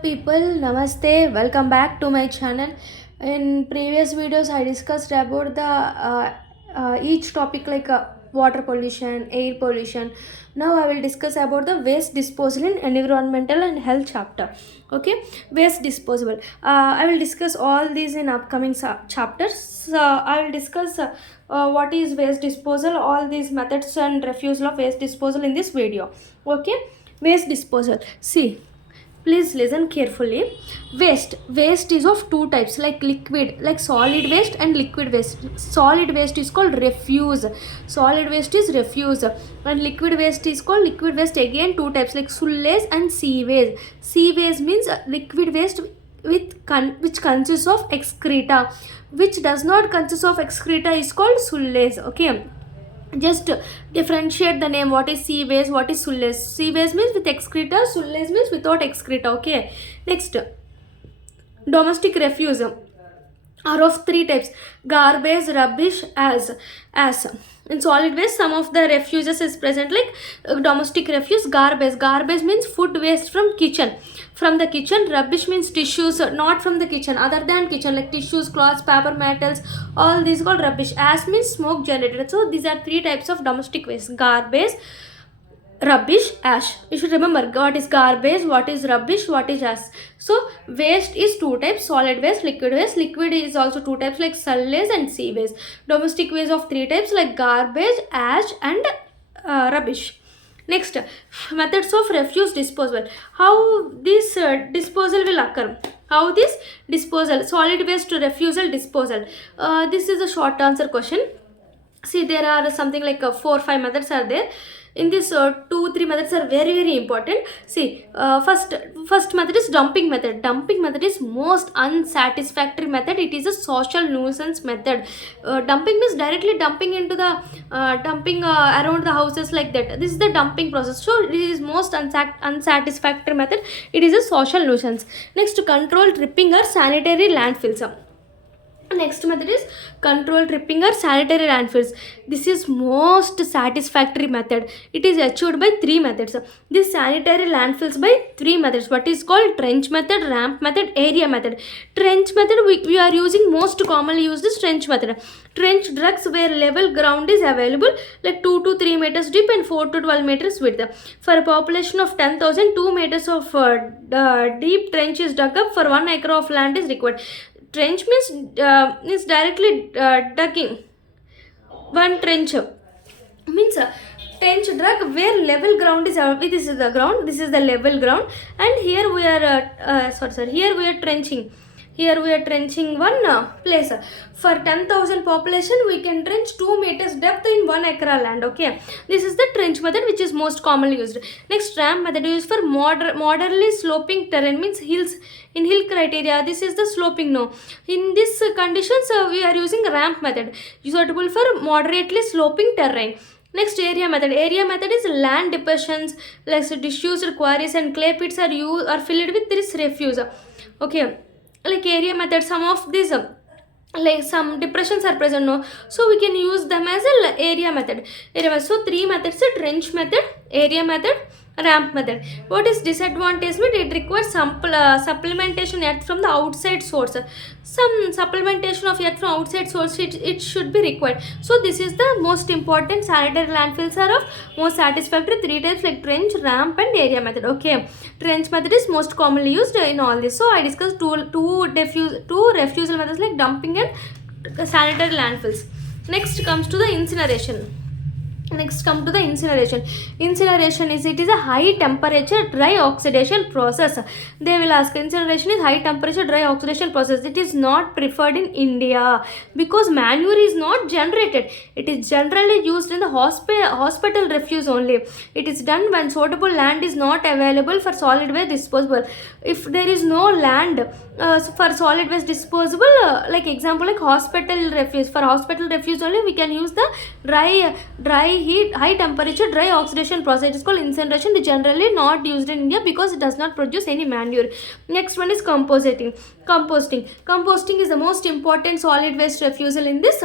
People, namaste, welcome back to my channel. In previous videos I discussed about the each topic like water pollution, air pollution. Now I will discuss about the waste disposal in environmental and health chapter. Okay, waste disposal, I will discuss all these in upcoming chapters. So I will discuss what is waste disposal, all these methods and refusal of waste disposal in this video. Okay, waste disposal, see, please listen carefully. Waste is of two types, like liquid, like solid waste and liquid waste. Solid waste is called refuse. Solid waste is refuse, and liquid waste is called liquid waste. Again, two types, like sewage and sewage. Sewage means liquid waste which consists of excreta. Which does not consist of excreta is called sewage. Okay, just differentiate the name. What is sewage, what is sewage? Sewage means with excreta, sewage means without excreta. Okay, next, domestic refuse are of three types: garbage, rubbish, as in solid waste some of the refuses is present, like domestic refuse. Garbage means food waste from kitchen, from the kitchen. Rubbish means tissues not from the kitchen, other than kitchen, like tissues, cloths, paper, metals, all these called rubbish. As means smoke generated. So these are three types of domestic waste: garbage, rubbish, ash. You should remember what is garbage, what is rubbish, what is ash. So waste is two types: solid waste, liquid waste. Liquid is also two types, like sewage and sewage. Domestic waste of three types, like garbage, ash, and rubbish. Next, methods of refuse disposal. How this disposal will occur? How this disposal, solid waste refusal disposal, this is a short answer question. See, there are something like 4-5 methods are there. In this 2-3 methods are very important. See, first method is dumping method. Dumping method is most unsatisfactory method. It is a social nuisance method. Dumping means directly dumping into the dumping around the houses, like that. This is the dumping process. So it is most unsatisfactory method. It is a social nuisance. Next, control tripping or sanitary landfills. Next method is control tripping or sanitary landfills. This is most satisfactory method. It is achieved by three methods. This sanitary landfills by three methods. What is called trench method, ramp method, area method. Trench method, we are using most commonly used is trench method. Trench drugs where level ground is available, like 2 to 3 meters deep and 4 to 12 meters width. For a population of 10,000, 2 meters of deep trench is dug up for 1 acre of land is required. Trench means directly digging. One trench means trench dug where level ground is this is the ground, this is the level ground, and here we are here we are trenching. Here we are trenching one place. For 10,000 population, we can trench 2 meters depth in 1 acre land. Okay, this is the trench method which is most commonly used. Next, ramp method is for moderately sloping terrain, means hills. In hill criteria, this is the sloping. No, in these conditions, we are using ramp method, suitable for moderately sloping terrain. Next, area method. Area method is land depressions, like disused quarries and clay pits are filled with this refuse. Okay, like area method, some of these like some depressions are present, no, so we can use them as a area method. So three methods: trench method, area method, ramp method. What is disadvantage? It requires supplementation earth from the outside source. Some supplementation of earth from outside source, it should be required. So this is the most important. Sanitary landfills are of most satisfactory three types, like trench, ramp, and area method. Okay, trench method is most commonly used in all this. So I discussed two refusal methods, like dumping and sanitary landfills. Next comes to the incineration. Incineration is, it is a high temperature dry oxidation process. They will ask, incineration is high temperature dry oxidation process. It is not preferred in India because manure is not generated. It is generally used in the hospital refuse only. It is done when suitable land is not available for solid waste disposal. If there is no land for solid waste disposable, like example, like hospital refuse. For hospital refuse only, we can use the dry heat, high temperature dry oxidation process. It is called incineration. It is generally not used in India because it does not produce any manure. Next one is composting. Composting is the most important solid waste refusal in this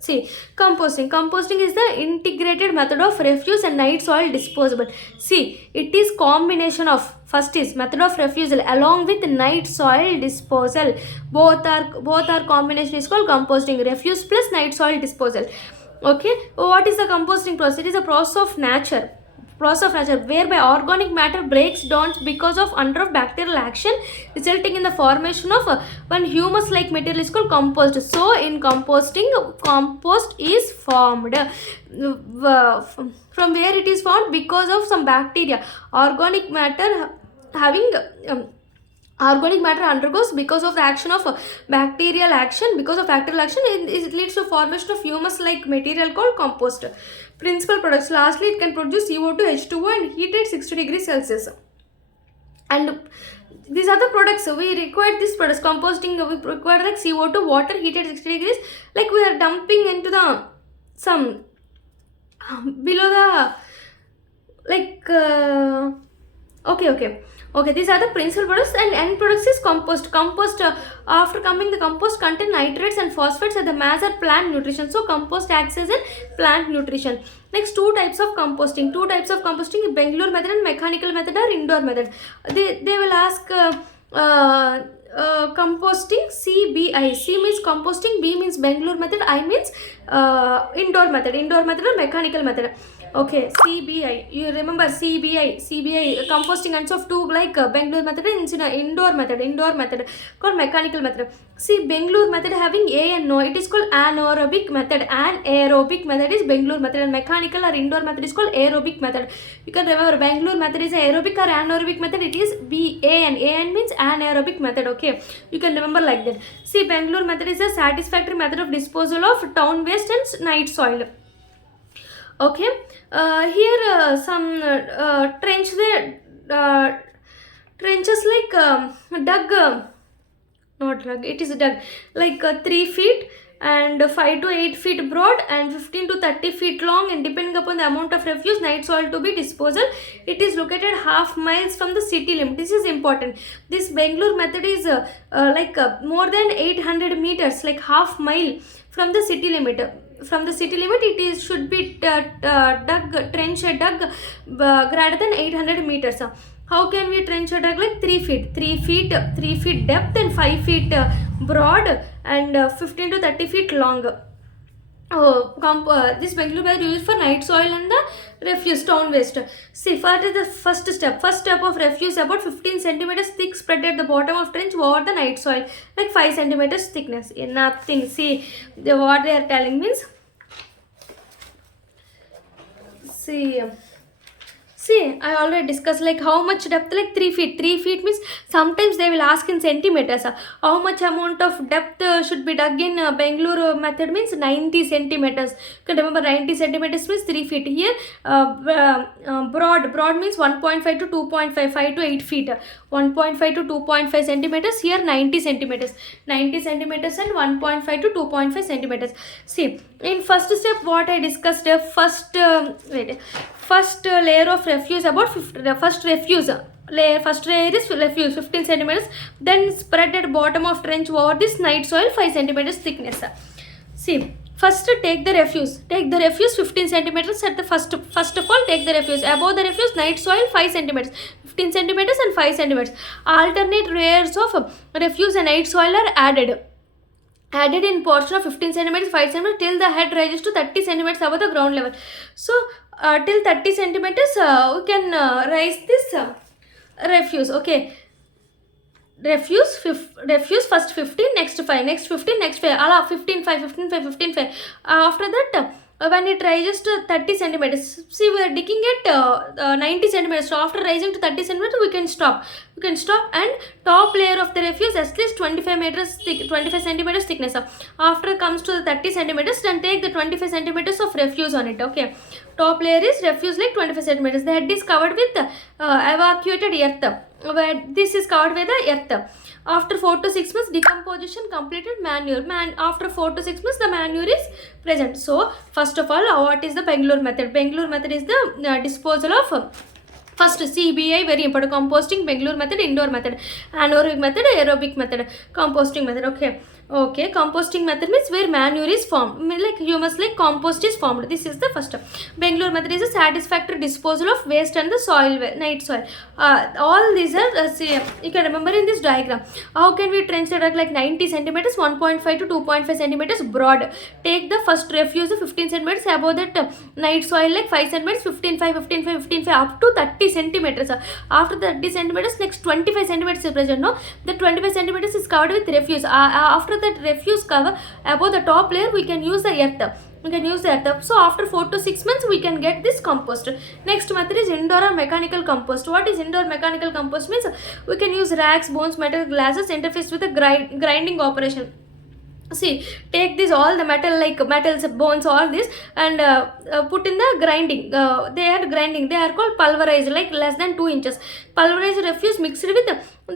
See, composting. Composting is the integrated method of refuse and night soil disposal. See, it is combination of, first is method of refusal along with night soil disposal. Both are combination is called composting. Refuse plus night soil disposal. Okay, what is the composting process? It is a process of nature whereby organic matter breaks down because of under of bacterial action, resulting in the formation of one humus like material is called compost. So in composting, compost is formed. From where it is formed? Because of some bacteria. Organic matter having organic matter undergoes because of the action of bacterial action. Because of bacterial action, it leads to formation of humus like material called compost. Principal products. Lastly, it can produce CO2, H2O and heat at 60 degrees Celsius. And these are the products we require. These products, composting, we require like CO2, water, heat at 60 degrees. Like we are dumping into the some below the like okay, these are the principal products, and end products is compost. After coming, the compost contain nitrates and phosphates at the major plant nutrition. So compost acts as a plant nutrition. Next, two types of composting. Bangalore method and mechanical method or indoor method. They will ask composting CBI. C means composting, B means Bangalore method, I means indoor method or mechanical method. Okay, CBI. You remember CBI composting consists of two like Bangalore method and indoor method called mechanical method. See, Bangalore method having A and no, it is called anaerobic method. Anaerobic method is Bangalore method, and mechanical or indoor method is called aerobic method. You can remember Bangalore method is aerobic or anaerobic method. It is AN means anaerobic method. Okay, you can remember like that. See, Bangalore method is a satisfactory method of disposal of town waste and night soil. Okay, here some trenches like dug, not dug, it is dug like 3 feet and 5 to 8 feet broad and 15 to 30 feet long, and depending upon the amount of refuse night soil to be disposal, it is located half miles from the city limit. This is important. This Bangalore method is more than 800 meters, like half mile from the city limit. From the city limit, it is should be trench dug greater than 800 meters. How can we trench a dug? Like 3 feet depth and 5 feet broad and 15 to 30 feet long. This Bangalore method used for night soil and the refuse, town waste. See, what is the first step? First step of refuse about 15 centimeters thick, spread at the bottom of trench over the night soil, like 5 centimeters thickness. Nothing. See, what they are telling means. See, I already discussed like how much depth, like 3 feet. 3 feet means sometimes they will ask in centimeters. How much amount of depth should be dug in Bangalore method means 90 centimeters. You can remember 90 centimeters means 3 feet. Here broad means 1.5 to 2.5, 5 to 8 feet. 1.5 to 2.5 centimeters. Here 90 centimeters. 90 centimeters and 1.5 to 2.5 centimeters. See, in first step what I discussed, first layer of refuse about first layer is refuse 15 centimeters, then spread at bottom of trench over this night soil 5 centimeters thickness. See, first take the refuse 15 centimeters at the first of all. Take the refuse, above the refuse night soil 5 centimeters, 15 centimeters and 5 centimeters. Alternate layers of refuse and night soil are added in portion of 15 centimeters, 5 centimeters till the head rises to 30 centimeters above the ground level. So till 30 centimeters we can raise this refuse. Okay, refuse first 15, next 5, next 15, next 5, 15, 5, 15, 5, 15, 5. After that when it rises to 30 centimeters, see, we are digging at 90 centimeters. So after rising to 30 centimeters, we can stop, and top layer of the refuse at least 25 centimeters thickness. After comes to the 30 centimeters, then take the 25 centimeters of refuse on it. Okay, top layer is refuse like 25 centimeters. The head is covered with evacuated earth. Where this is covered with the earth. After 4 to 6 months, decomposition completed, manure. After 4 to 6 months, the manure is present. So, first of all, what is the Bangalore method? Bangalore method is the disposal of first CBI, very important. Composting, Bangalore method, indoor method, anaerobic method, aerobic method, composting method. Okay. Okay, composting method means where manure is formed, like humus like compost is formed. This is the first step. Bangalore method is a satisfactory disposal of waste and the soil, night soil. All these are, see, you can remember in this diagram. How can we trench the duct like 90 centimeters, 1.5 to 2.5 centimeters broad. Take the first refuse 15 centimeters, above that night soil like 5 centimeters, 15, 5 up to 30 centimeters. After 30 centimeters, next 25 centimeters is present. No, the 25 centimeters is covered with refuse. After that refuse cover, above the top layer we can use the earth. So after 4 to 6 months we can get this compost. Next method is indoor or mechanical compost. What is indoor mechanical compost means? We can use racks, bones, metal, glasses interface with a grinding operation. See, take this all the metals, bones, all this, and put in the grinding. They are called pulverized, like less than 2 inches. Pulverized refuse mixed with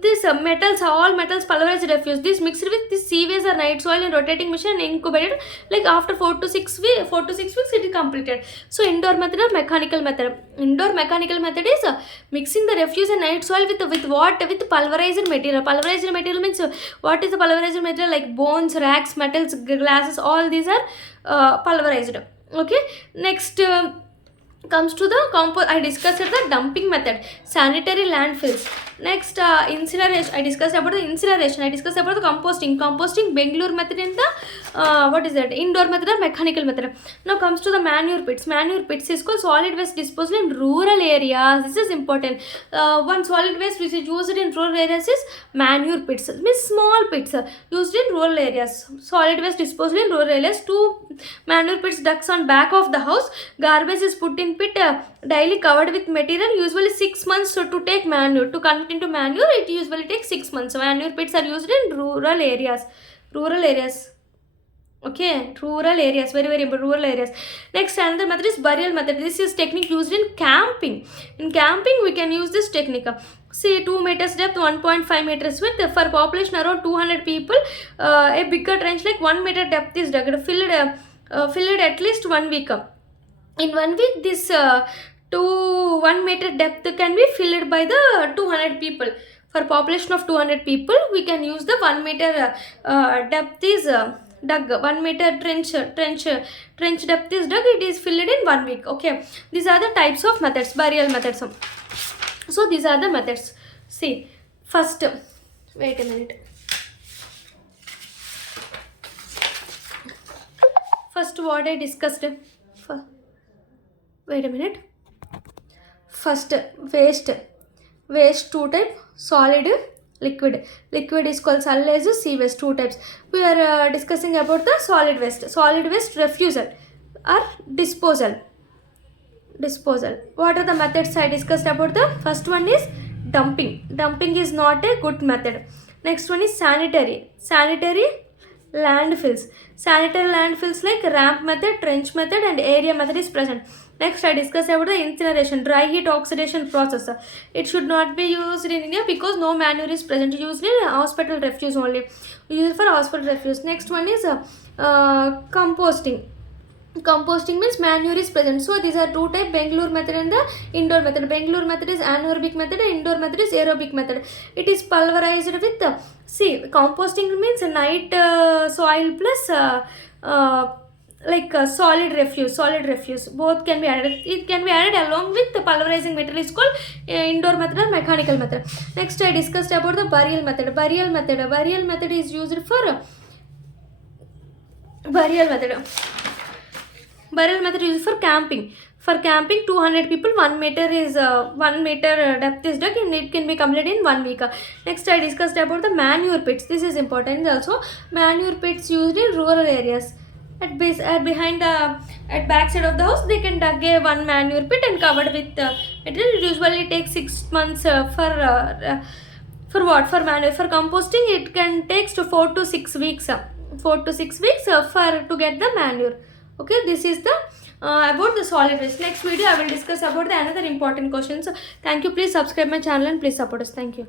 this metals, all metals, pulverized refuse. This mixed with this sewage or night soil in rotating machine and incubated. Like after 4 to 6 weeks, it is completed. So indoor method or mechanical method. Indoor mechanical method is mixing the refuse and night soil with what? With pulverized material. Pulverized material means what is the pulverized material? Like bones, racks, metals, glasses. All these are pulverized. Okay. Next. Comes to the I discussed the dumping method, sanitary landfills. Next, incineration. I discussed about the incineration. I discussed about the composting. Bangalore method in the what is that? Indoor method or mechanical method. Now comes to the manure pits. Manure pits is called solid waste disposal in rural areas. This is important. One solid waste which is used in rural areas is manure pits. It means small pits used in rural areas. Solid waste disposal in rural areas. 2 manure pits ducts on back of the house. Garbage is put in pit daily covered with material. Usually 6 months to take manure. To convert into manure, it usually takes 6 months. So manure pits are used in rural areas. Okay, rural areas, very important, rural areas. Next, another method is burial method. This is technique used in camping. In camping, we can use this technique. See, 2 meters depth, 1.5 meters width. For population around 200 people, a bigger trench like 1 meter depth is dug. Filled at least 1 week. In 1 week, this 1 meter depth can be filled by the 200 people. For population of 200 people, we can use the 1 meter depth is dug. 1 meter trench depth is dug. It is filled in 1 week. Okay, these are the types of methods, burial methods. So these are the methods. See, first, wait a minute. First, what I discussed. Wait a minute. First, waste 2 type, solid, liquid. Liquid is called cellulose, sea waste, 2 types. We are discussing about the solid waste refusal or disposal. What are the methods I discussed about? The first one is dumping. Dumping is not a good method. Next one is sanitary landfills. Sanitary landfills like ramp method, trench method and area method is present. Next, I discuss about the incineration, dry heat oxidation process. It should not be used in India because no manure is present. Used in hospital refuse only. Used for hospital refuse. Next one is composting. Composting means manure is present. So these are 2 types, Bangalore method and the indoor method. Bangalore method is anaerobic method and indoor method is aerobic method. It is pulverized with composting means night soil plus solid refuse. Both can be added. It can be added along with the pulverizing material is called indoor method or mechanical method. Next, I discussed about the burial method. Burial method is used for camping. For camping, 200 people, 1 meter depth is dug and it can be completed in 1 week. Next, I discussed about the manure pits. This is important also. Manure pits used in rural areas. At back side of the house, they can dug one manure pit and covered with it usually takes 6 months for what? For manure. For composting, it can take 4 to 6 weeks. 4 to 6 weeks to get the manure. Okay, this is the about the solid waste. Next video I will discuss about the another important questions. Thank you. Please subscribe my channel and please support us. Thank you.